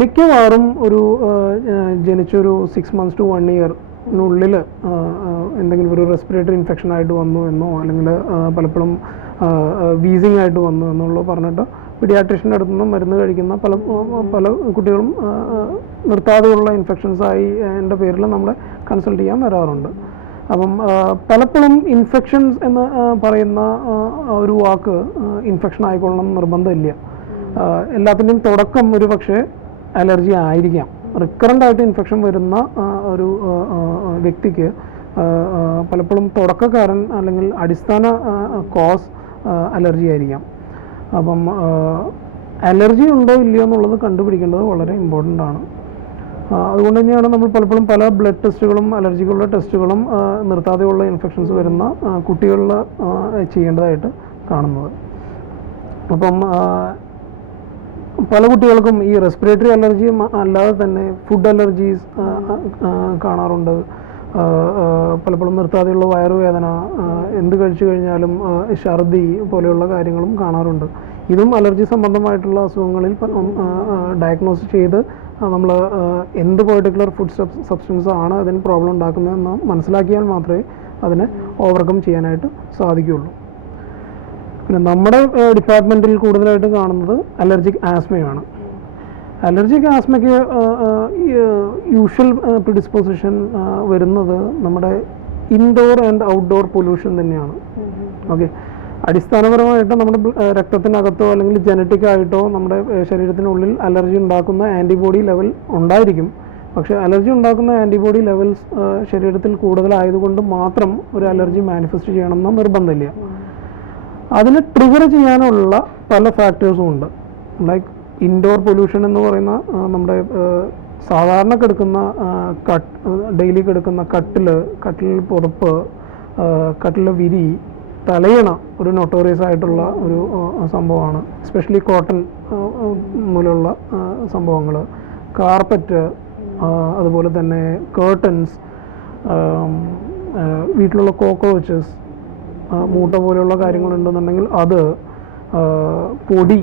മിക്കവാറും ഒരു ജനിച്ചൊരു 6 months to 1 year എന്തെങ്കിലും ഒരു റെസ്പിറേറ്ററി ഇൻഫെക്ഷൻ ആയിട്ട് വന്നു എന്നോ അല്ലെങ്കിൽ പലപ്പോഴും വീസിങ് ആയിട്ട് വന്നു എന്നുള്ളത് പറഞ്ഞിട്ട് പീഡിയാട്രീഷ്യൻ്റെ അടുത്ത് നിന്ന് മരുന്ന് കഴിക്കുന്ന പല കുട്ടികളും നിർത്താതെയുള്ള ഇൻഫെക്ഷൻസായി എൻ്റെ പേരിൽ നമ്മളെ കൺസൾട്ട് ചെയ്യാൻ വരാറുണ്ട്. അപ്പം പലപ്പോഴും ഇൻഫെക്ഷൻസ് എന്ന് പറയുന്ന ഒരു വാക്ക് ഇൻഫെക്ഷൻ ആയിക്കൊള്ളണം നിർബന്ധമില്ല. എല്ലാത്തിൻ്റെയും തുടക്കം ഒരു പക്ഷേ അലർജി ആയിരിക്കാം. റിക്കറൻ്റ് ആയിട്ട് ഇൻഫെക്ഷൻ വരുന്ന ഒരു വ്യക്തിക്ക് പലപ്പോഴും തുടക്കക്കാരൻ അല്ലെങ്കിൽ അടിസ്ഥാന കോസ് അലർജി ആയിരിക്കാം. അപ്പം അലർജി ഉണ്ടോ ഇല്ലയോ എന്നുള്ളത് കണ്ടുപിടിക്കേണ്ടത് വളരെ ഇമ്പോർട്ടൻ്റ് ആണ്. അതുകൊണ്ട് തന്നെയാണ് നമ്മൾ പലപ്പോഴും പല ബ്ലഡ് ടെസ്റ്റുകളും അലർജികളുടെ ടെസ്റ്റുകളും നിർത്താതെയുള്ള ഇൻഫെക്ഷൻസ് വരുന്ന കുട്ടികളിൽ ചെയ്യേണ്ടതായിട്ട് കാണുന്നത്. അപ്പം പല കുട്ടികൾക്കും ഈ റെസ്പിറേറ്ററി അലർജി അല്ലാതെ തന്നെ ഫുഡ് അലർജീസ് കാണാറുണ്ട്. പലപ്പോഴും നിർത്താതെയുള്ള വയറുവേദന, എന്ത് കഴിച്ചു കഴിഞ്ഞാലും ഛർദി പോലെയുള്ള കാര്യങ്ങളും കാണാറുണ്ട്. ഇതും അലർജി സംബന്ധമായിട്ടുള്ള അസുഖങ്ങളിൽ ഡയഗ്നോസ് ചെയ്ത് നമ്മൾ എന്ത് പെർട്ടിക്കുലർ ഫുഡ് സബ്സ്റ്റൻസ് ആണ് അതിന് പ്രോബ്ലം ഉണ്ടാക്കുന്നതെന്ന് മനസ്സിലാക്കിയാൽ മാത്രമേ അതിനെ ഓവർകം ചെയ്യാനായിട്ട് സാധിക്കുകയുള്ളൂ. പിന്നെ നമ്മുടെ ഡിപ്പാർട്ട്മെൻറ്റിൽ കൂടുതലായിട്ട് കാണുന്നത് അലർജിക് ആസ്മയാണ്. അലർജിക് ആസ്മയ്ക്ക് യൂഷ്വൽ പ്രിഡിസ്പോസിഷൻ വരുന്നത് നമ്മുടെ ഇൻഡോർ ആൻഡ് ഔട്ട്ഡോർ പൊല്യൂഷൻ തന്നെയാണ്. ഓക്കെ, അടിസ്ഥാനപരമായിട്ട് നമ്മുടെ രക്തത്തിനകത്തോ അല്ലെങ്കിൽ ജനറ്റിക് ആയിട്ടോ നമ്മുടെ ശരീരത്തിനുള്ളിൽ അലർജി ഉണ്ടാക്കുന്ന ആൻറ്റിബോഡി ലെവൽ ഉണ്ടായിരിക്കും. പക്ഷേ അലർജി ഉണ്ടാക്കുന്ന ആൻറ്റിബോഡി ലെവൽസ് ശരീരത്തിൽ കൂടുതലായതുകൊണ്ട് മാത്രം ഒരു അലർജി മാനിഫെസ്റ്റ് ചെയ്യണമെന്ന് നിർബന്ധമില്ല. അതിന് ട്രിഗർ ചെയ്യാനുള്ള പല ഫാക്ടേഴ്സും ഉണ്ട്. ലൈക്ക് ഇൻഡോർ പൊല്യൂഷൻ എന്ന് പറയുന്ന നമ്മുടെ സാധാരണ കിടക്കുന്ന ഡെയിലി കിടക്കുന്ന കട്ടിൽ പുതപ്പ്, കട്ടിലെ വിരി, തലയണ ഒരു നൊട്ടോറിയസ് ആയിട്ടുള്ള ഒരു സംഭവമാണ്. എസ്പെഷ്യലി കോട്ടൺ മൂലമുള്ള സംഭവങ്ങൾ, കാർപ്പറ്റ്, അതുപോലെ തന്നെ കേർട്ടൻസ്, വീട്ടിലുള്ള കോക്രോച്ചസ്, മൂട്ട പോലെയുള്ള കാര്യങ്ങളുണ്ടെന്നുണ്ടെങ്കിൽ അത്, പൊടി,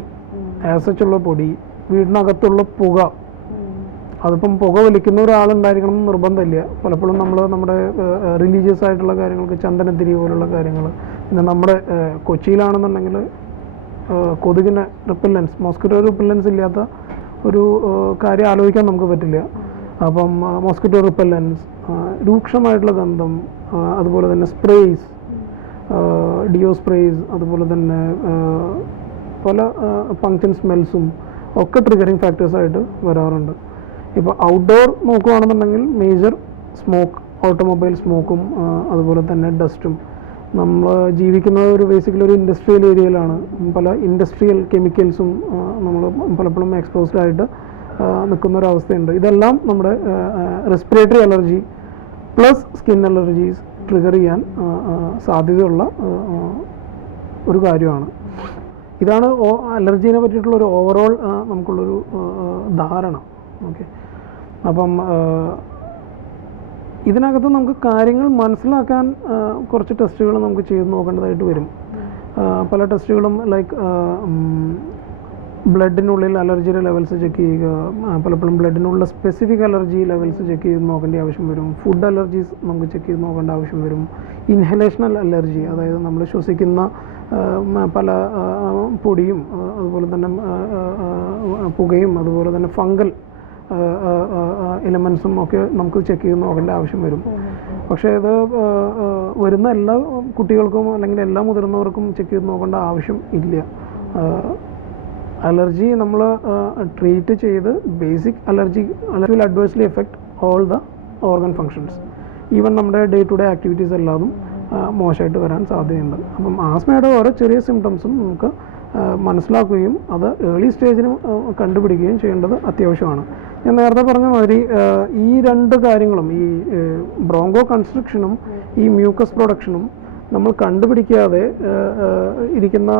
ആസച്ചുള്ള പൊടി, വീടിനകത്തുള്ള പുക. അതിപ്പം പുക വലിക്കുന്ന ഒരാളുണ്ടായിരിക്കണം എന്ന് നിർബന്ധമില്ല. പലപ്പോഴും നമ്മൾ നമ്മുടെ റിലീജിയസ് ആയിട്ടുള്ള കാര്യങ്ങൾക്ക് ചന്ദനത്തിരി പോലുള്ള കാര്യങ്ങൾ, പിന്നെ നമ്മുടെ കൊച്ചിയിലാണെന്നുണ്ടെങ്കിൽ കൊതുകിന് റിപ്പല്ലൻസ്, മോസ്കിറ്റോ റിപ്പല്ലൻസ് ഇല്ലാത്ത ഒരു കാര്യം ആലോചിക്കാൻ നമുക്ക് പറ്റില്ല. അപ്പം മോസ്കിറ്റോ റിപ്പല്ലൻസ്, രൂക്ഷമായിട്ടുള്ള ഗന്ധം, അതുപോലെ തന്നെ സ്പ്രേസ്, ഡിയോ സ്പ്രേസ്, അതുപോലെ തന്നെ പല പങ്ക്ചൻ സ്മെൽസും ഒക്കെ ട്രിഗറിങ് ഫാക്ടേഴ്സായിട്ട് വരാറുണ്ട്. ഇപ്പോൾ ഔട്ട്ഡോർ നോക്കുകയാണെന്നുണ്ടെങ്കിൽ മേജർ സ്മോക്ക്, ഓട്ടോമൊബൈൽ സ്മോക്കും അതുപോലെ തന്നെ ഡസ്റ്റും. നമ്മൾ ജീവിക്കുന്നത് ഒരു ബേസിക്കലി ഒരു ഇൻഡസ്ട്രിയൽ ഏരിയയിലാണ്. പല ഇൻഡസ്ട്രിയൽ കെമിക്കൽസും നമ്മൾ പലപ്പോഴും എക്സ്പോസ്ഡ് ആയിട്ട് നിൽക്കുന്ന ഒരവസ്ഥയുണ്ട്. ഇതെല്ലാം നമ്മുടെ respiratory allergy plus skin allergies trigger ചെയ്യാൻ സാധ്യതയുള്ള ഒരു കാര്യമാണ്. ഇതാണ് അലർജീനെ പറ്റിയിട്ടുള്ള ഒരു ഓവറോൾ നമുക്കുള്ളൊരു ധാരണ. ഓക്കെ, അപ്പം ഇതിനകത്ത് നമുക്ക് കാര്യങ്ങൾ മനസ്സിലാക്കാൻ കുറച്ച് ടെസ്റ്റുകൾ നമുക്ക് ചെയ്ത് നോക്കേണ്ടതായിട്ട് വരും. പല ടെസ്റ്റുകളും ലൈക്ക് ബ്ലഡിനുള്ളിൽ അലർജിയുടെ ലെവൽസ് ചെക്ക് ചെയ്യുക, പലപ്പോഴും ബ്ലഡിനുള്ള സ്പെസിഫിക് അലർജി ലെവൽസ് ചെക്ക് ചെയ്ത് നോക്കേണ്ട ആവശ്യം വരും. ഫുഡ് അലർജീസ് നമുക്ക് ചെക്ക് ചെയ്ത് നോക്കേണ്ട ആവശ്യം വരും. ഇൻഹലേഷണൽ അലർജി, അതായത് നമ്മൾ ശ്വസിക്കുന്ന പല പൊടിയും അതുപോലെ തന്നെ പുകയും അതുപോലെ തന്നെ ഫംഗൽ എലമെൻസും ഒക്കെ നമുക്ക് ചെക്ക് ചെയ്ത് നോക്കേണ്ട ആവശ്യം വരും. പക്ഷേ ഇത് വരുന്ന എല്ലാ കുട്ടികൾക്കും അല്ലെങ്കിൽ എല്ലാ മുതിർന്നവർക്കും ചെക്ക് ചെയ്ത് നോക്കേണ്ട ആവശ്യം ഇല്ല. അലർജി നമ്മൾ ട്രീറ്റ് ചെയ്ത് basic allergy will adversely effect all the organ functions. Even നമ്മുടെ ഡേ ടു ഡേ ആക്ടിവിറ്റീസ് എല്ലാതും മോശമായിട്ട് വരാൻ സാധ്യതയുണ്ട്. അപ്പം ആസ്മയുടെ ഓരോ ചെറിയ സിംറ്റംസും നമുക്ക് മനസ്സിലാക്കുകയും അത് ഏർലി സ്റ്റേജിന് കണ്ടുപിടിക്കുകയും ചെയ്യേണ്ടത് അത്യാവശ്യമാണ്. ഞാൻ നേരത്തെ പറഞ്ഞ മാതിരി ഈ രണ്ട് കാര്യങ്ങളും, ഈ ബ്രോങ്കോ കൺസ്ട്രക്ഷനും ഈ മ്യൂക്കസ് പ്രൊഡക്ഷനും നമ്മൾ കണ്ടുപിടിക്കാതെ ഇരിക്കുന്ന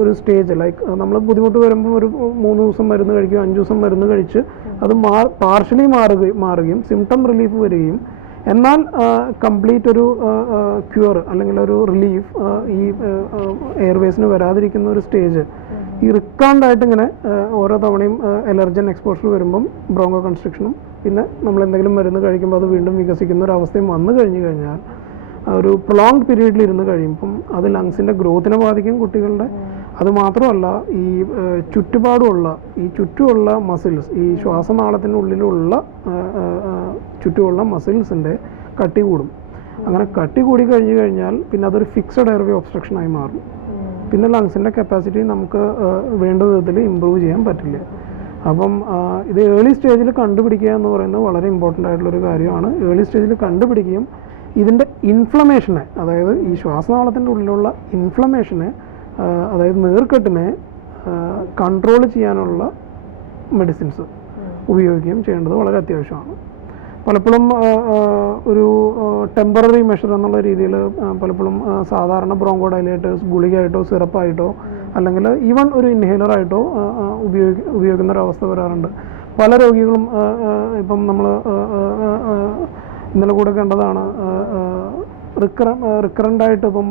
ഒരു സ്റ്റേജ്, ലൈക്ക് നമ്മൾ ബുദ്ധിമുട്ട് വരുമ്പോൾ ഒരു 3 ദിവസം മരുന്ന് കഴിക്കുകയും 5 ദിവസം മരുന്ന് കഴിച്ച് അത് പാർഷ്യലി മാറുകയും സിംറ്റം റിലീഫ് വരികയും എന്നാൽ കംപ്ലീറ്റ് ഒരു ക്യൂർ അല്ലെങ്കിൽ ഒരു റിലീഫ് ഈ എയർവേസിന് വരാതിരിക്കുന്ന ഒരു സ്റ്റേജ് ഈ റിക്കറൻ്റായിട്ട് ഇങ്ങനെ ഓരോ തവണയും എലർജൻ എക്സ്പോഷർ വരുമ്പം ബ്രോങ്കോ കൺസ്ട്രക്ഷനും പിന്നെ നമ്മൾ എന്തെങ്കിലും മരുന്ന് കഴിക്കുമ്പോൾ അത് വീണ്ടും വികസിക്കുന്ന ഒരു അവസ്ഥയും വന്നു കഴിഞ്ഞു കഴിഞ്ഞാൽ ഒരു പ്രൊലോങ്ഡ് പീരീഡിൽ ഇരുന്ന് കഴിയുമ്പം അത് ലങ്സിൻ്റെ ഗ്രോത്തിനെ ബാധിക്കും കുട്ടികളുടെ. അതുമാത്രമല്ല ഈ ചുറ്റുമുള്ള മസിൽസ്, ഈ ശ്വാസനാളത്തിനുള്ളിലുള്ള ചുറ്റുമുള്ള മസിൽസിൻ്റെ കട്ടി കൂടും. അങ്ങനെ കട്ടി കൂടി കഴിഞ്ഞു കഴിഞ്ഞാൽ പിന്നെ അതൊരു ഫിക്സഡ് എയർവേ ഒബ്സ്ട്രക്ഷനായി മാറും. പിന്നെ ലങ്സിൻ്റെ കപ്പാസിറ്റി നമുക്ക് വേണ്ട വിധത്തിൽ ഇമ്പ്രൂവ് ചെയ്യാൻ പറ്റില്ല. അപ്പം ഇത് ഏർലി സ്റ്റേജിൽ കണ്ടുപിടിക്കുക എന്ന് പറയുന്നത് വളരെ ഇമ്പോർട്ടൻ്റ് ആയിട്ടുള്ളൊരു കാര്യമാണ്. ഏർലി സ്റ്റേജിൽ കണ്ടുപിടിക്കുകയും ഇതിൻ്റെ ഇൻഫ്ലമേഷനെ, അതായത് ഈ ശ്വാസനാളത്തിൻ്റെ ഉള്ളിലുള്ള ഇൻഫ്ലമേഷനെ, അതായത് നീർക്കെട്ടിനെ കൺട്രോൾ ചെയ്യാനുള്ള മെഡിസിൻസ് ഉപയോഗിക്കുകയും ചെയ്യേണ്ടത് വളരെ അത്യാവശ്യമാണ്. പലപ്പോഴും ഒരു ടെമ്പററി മെഷർ എന്നുള്ള രീതിയിൽ പലപ്പോഴും സാധാരണ ബ്രോങ്കോ ഡൈലേറ്റേഴ്സ് ഗുളികയായിട്ടോ സിറപ്പായിട്ടോ അല്ലെങ്കിൽ ഈവൺ ഒരു ഇൻഹേലറായിട്ടോ ഉപയോഗിക്കുന്ന ഒരവസ്ഥ വരാറുണ്ട്. പല രോഗികളും ഇപ്പം നമ്മൾ ഇന്നലെ കൂടെ കണ്ടതാണ്, റിക്കറൻ്റായിട്ട് ഇപ്പം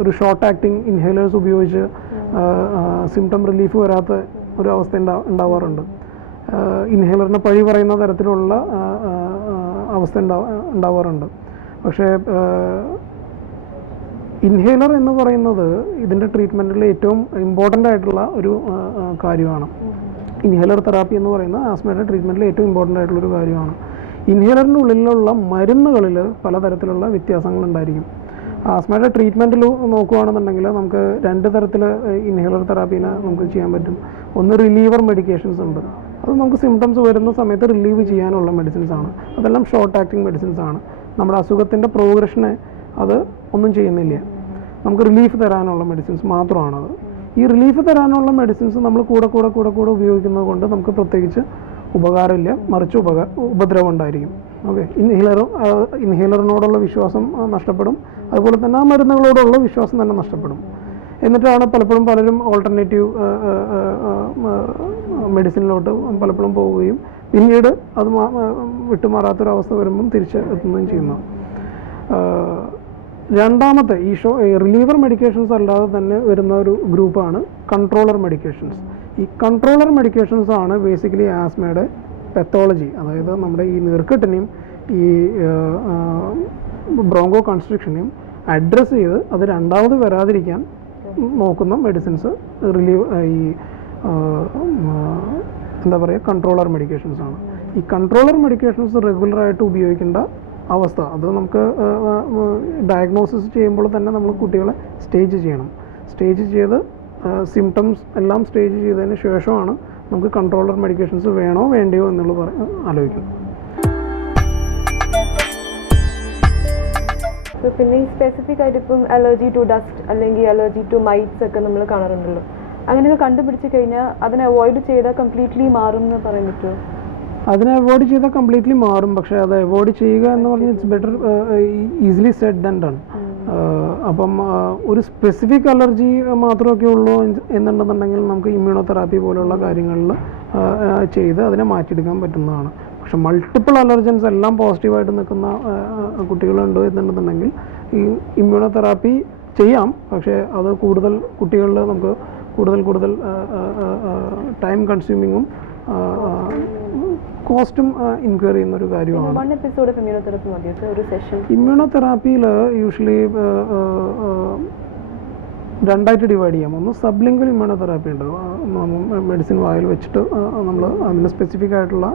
ഒരു ഷോർട്ട് ആക്ടിങ് ഇൻഹേലേഴ്സ് ഉപയോഗിച്ച് സിംറ്റം റിലീഫ് വരാത്ത ഒരു അവസ്ഥ ഉണ്ടാവാറുണ്ട്. ഇൻഹേലറിനെ പഴി പറയുന്ന തരത്തിലുള്ള അവസ്ഥ ഉണ്ടാവാറുണ്ട്. പക്ഷേ ഇൻഹേലർ എന്ന് പറയുന്നത് ഇതിൻ്റെ ട്രീറ്റ്മെൻറ്റിൽ ഏറ്റവും ഇമ്പോർട്ടൻ്റ് ആയിട്ടുള്ള ഒരു കാര്യമാണ്. ഇൻഹേലർ തെറാപ്പി എന്ന് പറയുന്ന ആസ്മയുടെ ട്രീറ്റ്മെൻറ്റിൽ ഏറ്റവും ഇമ്പോർട്ടൻ്റ് ആയിട്ടുള്ളൊരു കാര്യമാണ്. ഇൻഹേലറിൻ്റെ ഉള്ളിലുള്ള മരുന്നുകളിൽ പലതരത്തിലുള്ള വ്യത്യാസങ്ങളുണ്ടായിരിക്കും. ആസ്മയുടെ ട്രീറ്റ്മെൻറ്റിൽ നോക്കുകയാണെന്നുണ്ടെങ്കിൽ നമുക്ക് രണ്ട് തരത്തിൽ ഇൻഹേലർ തെറാപ്പീനെ നമുക്ക് ചെയ്യാൻ പറ്റും. ഒന്ന് റിലീവർ മെഡിക്കേഷൻസ് ഉണ്ട്. അത് നമുക്ക് സിംറ്റംസ് വരുന്ന സമയത്ത് റിലീവ് ചെയ്യാനുള്ള മെഡിസിൻസ് ആണ്. അതെല്ലാം ഷോർട്ട് ആക്ടിങ് മെഡിസിൻസ് ആണ്. നമ്മുടെ അസുഖത്തിൻ്റെ പ്രോഗ്രഷനെ അത് ഒന്നും ചെയ്യുന്നില്ല. നമുക്ക് റിലീഫ് തരാനുള്ള മെഡിസിൻസ് മാത്രമാണത്. ഈ റിലീഫ് തരാനുള്ള മെഡിസിൻസ് നമ്മൾ കൂടെ ഉപയോഗിക്കുന്നത് കൊണ്ട് നമുക്ക് പ്രത്യേകിച്ച് ഉപകാരമില്ല, മറിച്ച് ഉപദ്രവം ഉണ്ടായിരിക്കും. ഓക്കെ, ഇൻഹേലറിനോടുള്ള വിശ്വാസം നഷ്ടപ്പെടും. അതുപോലെ തന്നെ ആ മരുന്നുകളോടുള്ള വിശ്വാസം തന്നെ നഷ്ടപ്പെടും. എന്നിട്ടാണ് പലരും ഓൾട്ടർനേറ്റീവ് മെഡിസിനിലോട്ട് പലപ്പോഴും പോവുകയും പിന്നീട് അത് വിട്ടുമാറാത്തൊരവസ്ഥ വരുമ്പം തിരിച്ച് എത്തുകയും ചെയ്യുന്നു. രണ്ടാമത്തെ ഈ റിലീവർ മെഡിക്കേഷൻസ് അല്ലാതെ തന്നെ വരുന്ന ഒരു ഗ്രൂപ്പാണ് കൺട്രോളർ മെഡിക്കേഷൻസ്. ഈ കൺട്രോളർ മെഡിക്കേഷൻസ് ആണ് ബേസിക്കലി ആസ്മയുടെ പെത്തോളജി. അതായത് നമ്മുടെ ഈ നീർക്കെട്ടിനെയും ഈ ബ്രോങ്കോ കൺസ്ട്രക്ഷനെയും അഡ്രസ്സ് ചെയ്ത് അത് രണ്ടാമത് വരാതിരിക്കാൻ നോക്കുന്ന മെഡിസിൻസ് കൺട്രോളർ മെഡിക്കേഷൻസ് ആണ്. ഈ കൺട്രോളർ മെഡിക്കേഷൻസ് റെഗുലറായിട്ട് ഉപയോഗിക്കേണ്ട അവസ്ഥ, അത് നമുക്ക് ഡയഗ്നോസിസ് ചെയ്യുമ്പോൾ തന്നെ നമ്മൾ കുട്ടികളെ സ്റ്റേജ് ചെയ്യണം. സ്റ്റേജ് ചെയ്ത് സിംറ്റംസ് എല്ലാം സ്റ്റേജ് ചെയ്തതിന് ശേഷമാണ് നമുക്ക് കൺട്രോളർ മെഡിക്കേഷൻസ് വേണോ വേണ്ടയോ എന്നുള്ളത് ആലോചിക്കുന്നത്. പിന്നെ ഈ സ്പെസിഫിക് ആയിട്ട് ഇപ്പം അലർജി ടു ഡസ്റ്റ് അല്ലെങ്കിൽ അലർജി ടു മൈറ്റ്സ് ഒക്കെ നമ്മൾ കാണാറുണ്ടല്ലോ. അങ്ങനെയൊക്കെ കണ്ടുപിടിച്ച് കഴിഞ്ഞാൽ അതിനെ അവോയ്ഡ് ചെയ്താൽ കംപ്ലീറ്റ്ലി മാറും എന്ന് പറയാൻ പറ്റുമോ? അതിനെ അവോയ്ഡ് ചെയ്താൽ കംപ്ലീറ്റ്ലി മാറും. പക്ഷേ അത് അവോയ്ഡ് ചെയ്യുക എന്ന് പറഞ്ഞാൽ it's better easily said than done. അപ്പം ഒരു സ്പെസിഫിക് അലർജി മാത്രമൊക്കെ ഉള്ളൂ എന്നുണ്ടെന്നുണ്ടെങ്കിൽ നമുക്ക് ഇമ്മ്യൂണോതെറാപ്പി പോലുള്ള കാര്യങ്ങളിൽ ചെയ്ത് അതിനെ മാറ്റിയെടുക്കാൻ പറ്റുന്നതാണ്. പക്ഷെ മൾട്ടിപ്പിൾ അലർജൻസ് എല്ലാം പോസിറ്റീവായിട്ട് നിൽക്കുന്ന കുട്ടികളുണ്ട് എന്നുണ്ടെന്നുണ്ടെങ്കിൽ ഈ ഇമ്മ്യൂണോതെറാപ്പി ചെയ്യാം. പക്ഷേ അത് കൂടുതൽ കുട്ടികളിൽ നമുക്ക് കൂടുതൽ ടൈം കൺസ്യൂമിങ്ങും കോസ്റ്റും ഇൻക്വയർ ചെയ്യുന്ന ഒരു കാര്യമാണ്. ഇമ്മ്യൂണോതെറാപ്പിയിൽ യൂഷ്വലി രണ്ടായിട്ട് ഡിവൈഡ് ചെയ്യാം. ഒന്ന് സബ്ലിംഗ്വൽ ഇമ്മ്യൂണോതെറാപ്പി ഉണ്ട്. മെഡിസിൻ വായിൽ വെച്ചിട്ട് നമ്മൾ അതിന് സ്പെസിഫിക് ആയിട്ടുള്ള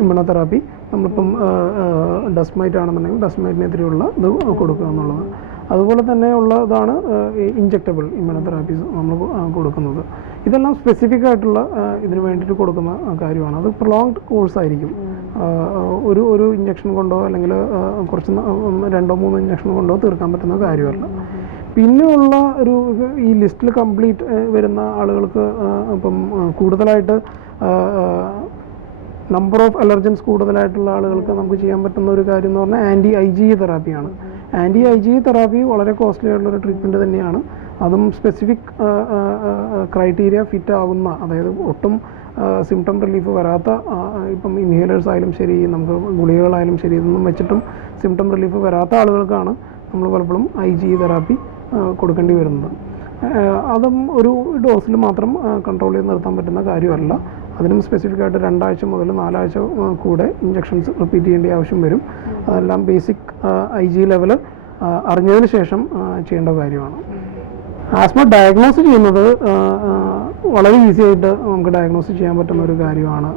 ഇമ്മ്യൂണോതെറാപ്പി നമ്മളിപ്പം ഡസ്റ്റ് മൈറ്റ് ആണെന്നുണ്ടെങ്കിൽ ഡസ്റ്റ് മൈറ്റിനെതിരെയുള്ള ഇത് കൊടുക്കുക എന്നുള്ളത്. അതുപോലെ തന്നെയുള്ള ഇതാണ് ഇഞ്ചെക്റ്റബിൾ ഇമ്മ്യൂണോതെറാപ്പീസ് നമ്മൾ കൊടുക്കുന്നത്. ഇതെല്ലാം സ്പെസിഫിക് ആയിട്ടുള്ള ഇതിന് വേണ്ടിയിട്ട് കൊടുക്കുന്ന കാര്യമാണ്. അത് പ്രൊലോങ്ഡ് കോഴ്സ് ആയിരിക്കും. ഒരു ഇഞ്ചക്ഷൻ കൊണ്ടോ അല്ലെങ്കിൽ കുറച്ച് 2-3 ഇഞ്ചക്ഷൻ കൊണ്ടോ തീർക്കാൻ പറ്റുന്ന കാര്യമല്ല. പിന്നെയുള്ള ഈ ലിസ്റ്റിൽ കംപ്ലീറ്റ് വരുന്ന ആളുകൾക്ക് ഇപ്പം കൂടുതലായിട്ട് നമ്പർ ഓഫ് അലർജൻസ് കൂടുതലായിട്ടുള്ള ആളുകൾക്ക് നമുക്ക് ചെയ്യാൻ പറ്റുന്ന ഒരു കാര്യം എന്ന് പറഞ്ഞാൽ ആൻറ്റി-IgE തെറാപ്പിയാണ്. ആൻറ്റി-IgE തെറാപ്പി വളരെ കോസ്റ്റ്ലി ആയിട്ടുള്ളൊരു ട്രീറ്റ്മെൻറ്റ് തന്നെയാണ്. അതും സ്പെസിഫിക് ക്രൈറ്റീരിയ ഫിറ്റ് ആവുന്ന, അതായത് ഒട്ടും സിംറ്റം റിലീഫ് വരാത്ത, ഇപ്പം ഇൻഹേലേഴ്സ് ആയാലും ശരി നമുക്ക് ഗുളികകളായാലും ശരി ഇതൊന്നും വെച്ചിട്ടും സിംറ്റം റിലീഫ് വരാത്ത ആളുകൾക്കാണ് നമ്മൾ പലപ്പോഴും IgE തെറാപ്പി കൊടുക്കേണ്ടി വരുന്നത്. അതും ഒരു ഡോസിൽ മാത്രം കൺട്രോൾ ചെയ്ത് നിർത്താൻ പറ്റുന്ന കാര്യമല്ല. അതിനും സ്പെസിഫിക് ആയിട്ട് 2 ആഴ്ച മുതൽ 4 ആഴ്ച കൂടെ ഇഞ്ചക്ഷൻസ് റിപ്പീറ്റ് ചെയ്യേണ്ട ആവശ്യം വരും. അതെല്ലാം ബേസിക് IG ലെവൽ അറിഞ്ഞതിന് ശേഷം ചെയ്യേണ്ട കാര്യമാണ്. ആസ്മ ഡയഗ്നോസ് ചെയ്യുന്നത് വളരെ ഈസി ആയിട്ട് നമുക്ക് ഡയഗ്നോസ് ചെയ്യാൻ പറ്റുന്ന ഒരു കാര്യമാണ്.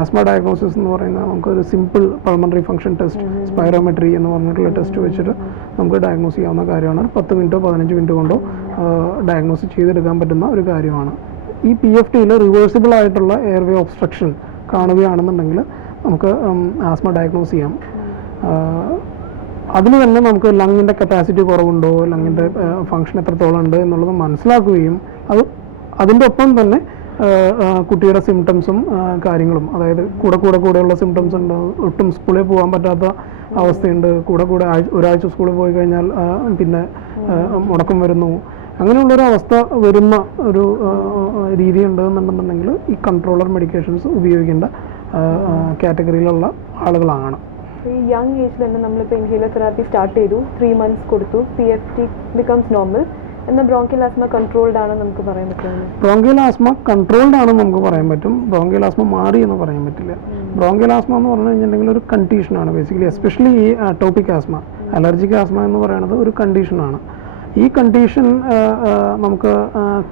ആസ്മ ഡയഗ്നോസിസ് എന്ന് പറയുന്നത് നമുക്കൊരു simple pulmonary function test, spirometry എന്ന് പറഞ്ഞിട്ടുള്ള ടെസ്റ്റ് വെച്ചിട്ട് നമുക്ക് ഡയഗ്നോസ് ചെയ്യാവുന്ന കാര്യമാണ്. 10 മിനിറ്റോ 15 മിനിറ്റ് കൊണ്ടോ ഡയഗ്നോസ് ചെയ്തെടുക്കാൻ പറ്റുന്ന ഒരു കാര്യമാണ്. ഈ PFTയിൽ റിവേഴ്സിബിൾ ആയിട്ടുള്ള എയർവേ ഒബ്സ്ട്രക്ഷൻ കാണുകയാണെന്നുണ്ടെങ്കിൽ നമുക്ക് ആസ്മ ഡയഗ്നോസ് ചെയ്യാം. അതിന് തന്നെ നമുക്ക് ലങ്ങിൻ്റെ കപ്പാസിറ്റി കുറവുണ്ടോ, ലങ്ങിൻ്റെ ഫങ്ഷൻ എത്രത്തോളം ഉണ്ട് എന്നുള്ളത് മനസ്സിലാക്കുകയും അതിൻ്റെ ഒപ്പം തന്നെ കുട്ടിയുടെ സിംറ്റംസും കാര്യങ്ങളും, അതായത് കൂടെയുള്ള സിംറ്റംസ് ഉണ്ട്, ഒട്ടും സ്കൂളിൽ പോകാൻ പറ്റാത്ത അവസ്ഥയുണ്ട്, ഒരാഴ്ച സ്കൂളിൽ പോയി കഴിഞ്ഞാൽ പിന്നെ മുടക്കം വരുന്നു, അങ്ങനെയുള്ളൊരു അവസ്ഥ വരുന്ന ഒരു രീതി ഉണ്ടെന്നുണ്ടെന്നുണ്ടെങ്കിൽ ഈ കൺട്രോളർ മെഡിക്കേഷൻസ് ഉപയോഗിക്കേണ്ട കാറ്റഗറിയിലുള്ള ആളുകളാണ്. ഈ യങ് ഏജിൽ തന്നെ നമ്മളിപ്പോൾ ഇൻഹേലർ തെറാപ്പി സ്റ്റാർട്ട് ചെയ്തു, 3 months കൊടുത്തു, PFT ബിക്കംസ് നോർമൽ, എന്നാൽ ബ്രോങ്കിയൽ ആസ്മ കൺട്രോൾഡ് ആണെന്ന് നമുക്ക് പറയാൻ പറ്റുമോ? ബ്രോങ്കിയൽ ആസ്മ കൺട്രോൾഡ് ആണെന്ന് നമുക്ക് പറയാൻ പറ്റും. ബ്രോങ്കിയൽ ആസ്മ മാറി എന്ന് പറയാൻ പറ്റില്ല. ബ്രോങ്കിയൽ ആസ്മ എന്ന് പറഞ്ഞു കഴിഞ്ഞിട്ടുണ്ടെങ്കിൽ ഒരു കണ്ടീഷനാണ് ബേസിക്കലി, എസ്പെഷ്യലി ഈ അറ്റോപിക് ആസ്മ, അലർജിക് ആസ്മ എന്ന് പറയുന്നത് ഒരു കണ്ടീഷനാണ്. ഈ കണ്ടീഷൻ നമുക്ക്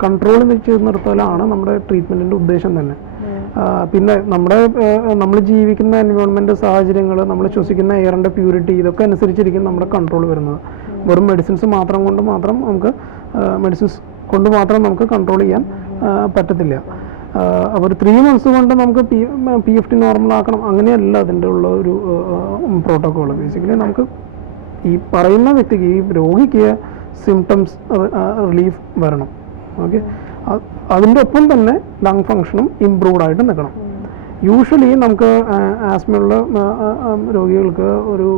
കൺട്രോൾ ചെയ്ത് നിർത്തലാണ് നമ്മുടെ ട്രീറ്റ്മെൻറ്റിൻ്റെ ഉദ്ദേശം തന്നെ. പിന്നെ നമ്മൾ ജീവിക്കുന്ന എൻവയോൺമെൻറ്റ്, സാഹചര്യങ്ങൾ, നമ്മൾ ശ്വസിക്കുന്ന എയറിൻ്റെ പ്യൂരിറ്റി, ഇതൊക്കെ അനുസരിച്ചിരിക്കും നമ്മുടെ കൺട്രോൾ വരുന്നത്. വെറും മെഡിസിൻസ് കൊണ്ട് മാത്രം നമുക്ക് കൺട്രോൾ ചെയ്യാൻ പറ്റത്തില്ല. അപ്പോൾ ഒരു 3 months കൊണ്ട് നമുക്ക് PFT നോർമലാക്കണം അങ്ങനെയല്ല അതിൻ്റെ ഉള്ള ഒരു പ്രോട്ടോക്കോൾ. ബേസിക്കലി നമുക്ക് ഈ പറയുന്ന വ്യക്തിക്ക്, ഈ രോഗിക്ക് സിംറ്റംസ് റിലീഫ് വരണം. ഓക്കെ, അതിൻ്റെ ഒപ്പം തന്നെ ലങ് ഫങ്ഷനും ഇംപ്രൂവ്ഡ് ആയിട്ട് നിൽക്കണം. യൂഷ്വലി നമുക്ക് ആസ്മയുള്ള രോഗികൾക്ക് ഒരു